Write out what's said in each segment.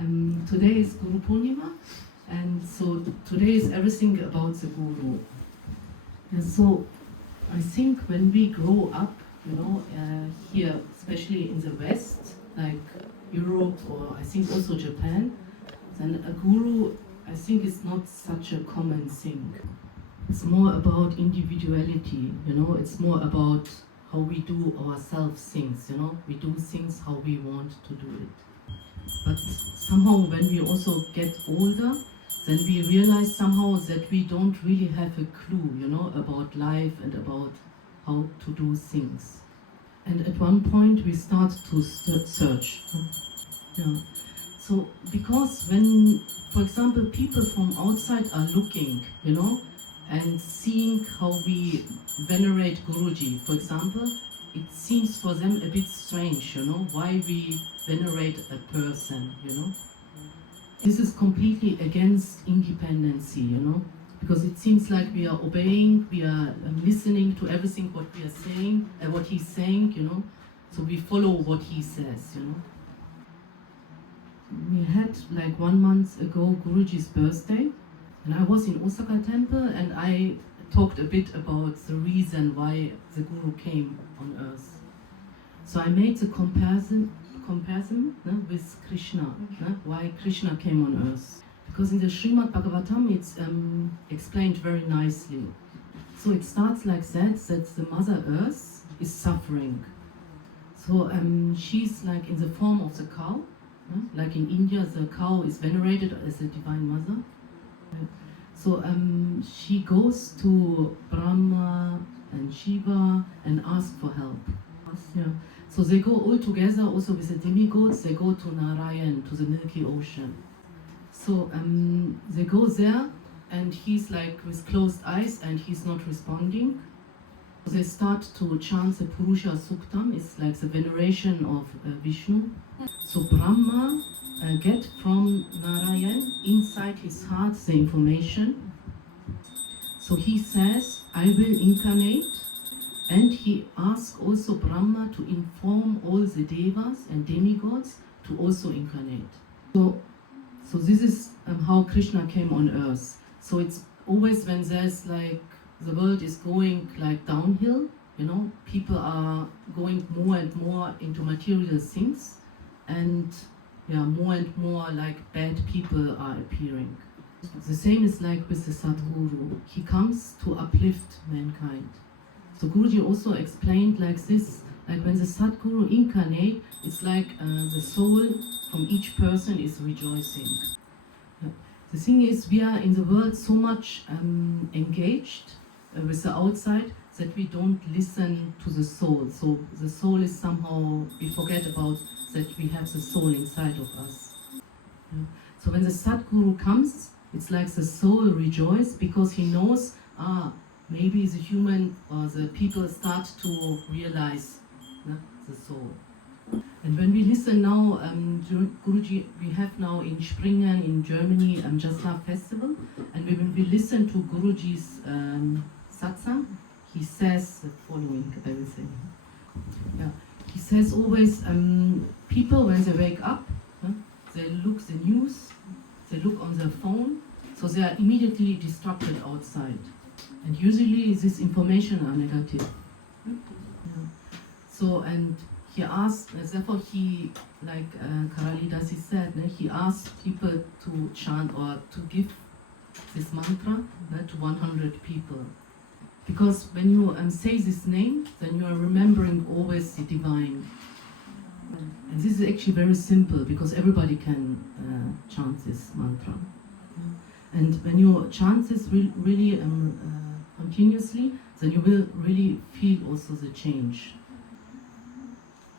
Today is Guru Nima, and so today is everything about the Guru. And so I think when we grow up, here, especially in the West, like Europe or I think also Japan, then a Guru, I think, is not such a common thing. It's more about individuality, it's more about how we do ourselves things, we do things how we want to do it. But somehow when we also get older, then we realize somehow that we don't really have a clue, about life and about how to do things. And at one point we start to search. Yeah. So because when, for example, people from outside are looking, and seeing how we venerate Guruji, for example, it seems for them a bit strange, why we venerate a person, This is completely against independency, because it seems like we are obeying, we are listening to everything what we are saying, what he's saying, so we follow what he says, We had like 1 month ago Guruji's birthday, and I was in Osaka temple and I talked a bit about the reason why the Guru came on earth. So I made the comparison with Krishna, why Krishna came on earth. Because in the Srimad Bhagavatam it's explained very nicely. So it starts like that the Mother Earth is suffering. So she's like in the form of the cow, like in India the cow is venerated as a divine mother. So she goes to Brahma and Shiva and asks for help. Yeah. So they go all together also with the demigods, they go to Narayan, to the Milky Ocean. So they go there and he's like with closed eyes and he's not responding. So they start to chant the Purusha Suktam, it's like the veneration of Vishnu. So Brahma get from Narayan inside his heart the information. So he says, I will incarnate, and he asks also Brahma to inform all the devas and demigods to also incarnate. So this is how Krishna came on earth. So it's always when there's like the world is going like downhill, people are going more and more into material things, and more and more like bad people are appearing. The same is like with the Sadguru. He comes to uplift mankind. So Guruji also explained like this, like when the Sadguru incarnate, it's like the soul from each person is rejoicing. The thing is, we are in the world so much engaged with the outside that we don't listen to the soul. So the soul is somehow, we forget about that we have the soul inside of us. So when the Sadguru comes, it's like the soul rejoices because he knows, maybe the human or the people start to realize the soul. And when we listen now, Guruji, we have now in Springen in Germany Jasna festival, and when we listen to Guruji's satsang, he says the following, I will say. Yeah. He says always, people when they wake up, they look the news, they look on their phone, so they are immediately distracted outside. And usually this information are negative. Yeah. So, and he asked, therefore he, like Karalidasi said, he asked people to chant or to give this mantra to 100 people. Because when you say this name, then you are remembering always the divine. And this is actually very simple because everybody can chant this mantra. And when you chant this really continuously, then you will really feel also the change.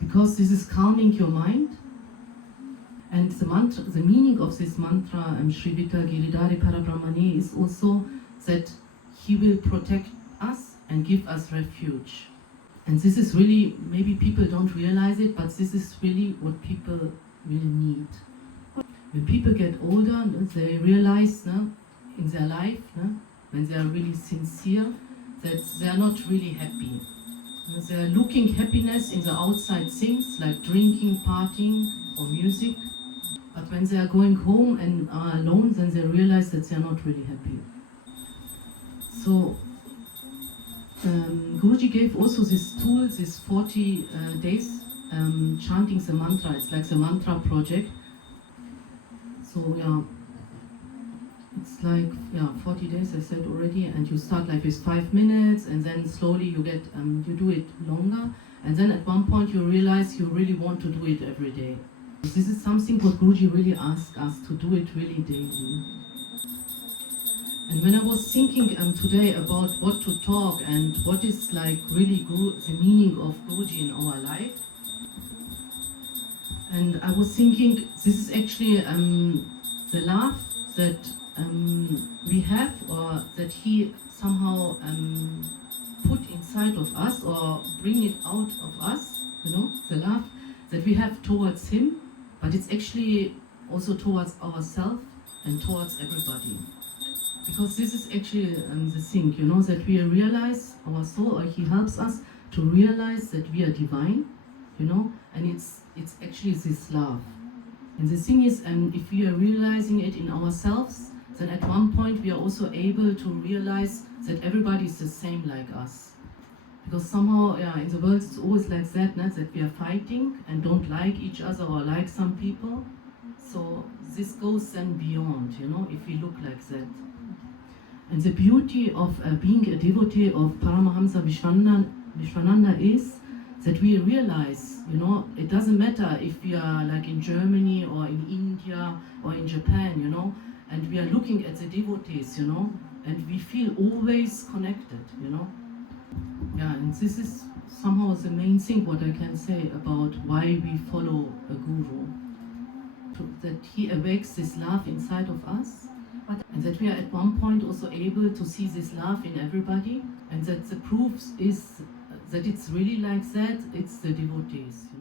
Because this is calming your mind. And the mantra, the meaning of this mantra, Shri Vita Giridhari Parabrahmane, is also that he will protect us and give us refuge. And this is really, maybe people don't realize it, but this is really what people really need. When people get older, they realize in their life, when they are really sincere, that they are not really happy. They are looking happiness in the outside things like drinking, partying, or music. But when they are going home and are alone, then they realize that they are not really happy. So Guruji gave also this tool, this 40 days chanting the mantra. It's like the mantra project. So yeah, it's like 40 days I said already, and you start like with 5 minutes, and then slowly you get you do it longer, and then at one point you realize you really want to do it every day. This is something what Guruji really asked us to do it really daily. And when I was thinking today about what to talk and what is like really the meaning of Guruji in our life, and I was thinking this is actually the love that we have, or that he somehow put inside of us or bring it out of us, you know, the love that we have towards him, but it's actually also towards ourselves and towards everybody. Because this is actually the thing, you know, that we realize our soul, or he helps us to realize that we are divine, you know, and it's actually this love. And the thing is, if we are realizing it in ourselves, then at one point we are also able to realize that everybody is the same like us. Because somehow, in the world it's always like that, that we are fighting and don't like each other or like some people. So this goes then beyond, you know, if we look like that. And the beauty of being a devotee of Paramahamsa Vishwananda is that we realize, you know, it doesn't matter if we are like in Germany or in India or in Japan, you know, and we are looking at the devotees, you know, and we feel always connected, you know. Yeah, and this is somehow the main thing what I can say about why we follow a guru. That he awakes this love inside of us, and that we are at one point also able to see this love in everybody, and that the proof is that it's really like that, it's the devotees, you know.